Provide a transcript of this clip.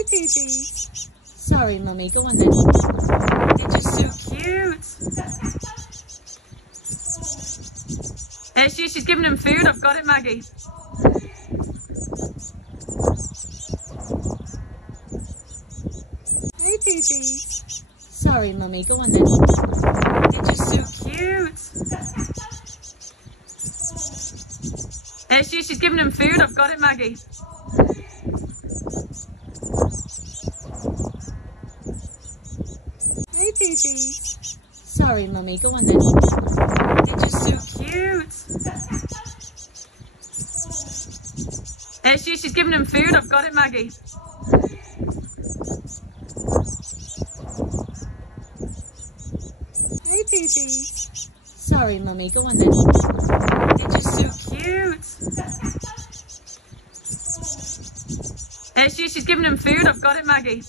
Hey, baby. Sorry, Mummy. Go on then. They're just so cute. She's giving him food. I've got it, Maggie. Hey, baby. Sorry, Mummy. Go on then. They're just so cute. She's giving him food. I've got it, Maggie. Hey, baby. Sorry, Mummy. Go on then. They're just so cute. She's giving him food. I've got it, Maggie. Hey, baby. Sorry, Mummy. Go on then. They're just so cute. She's giving him food. I've got it, Maggie.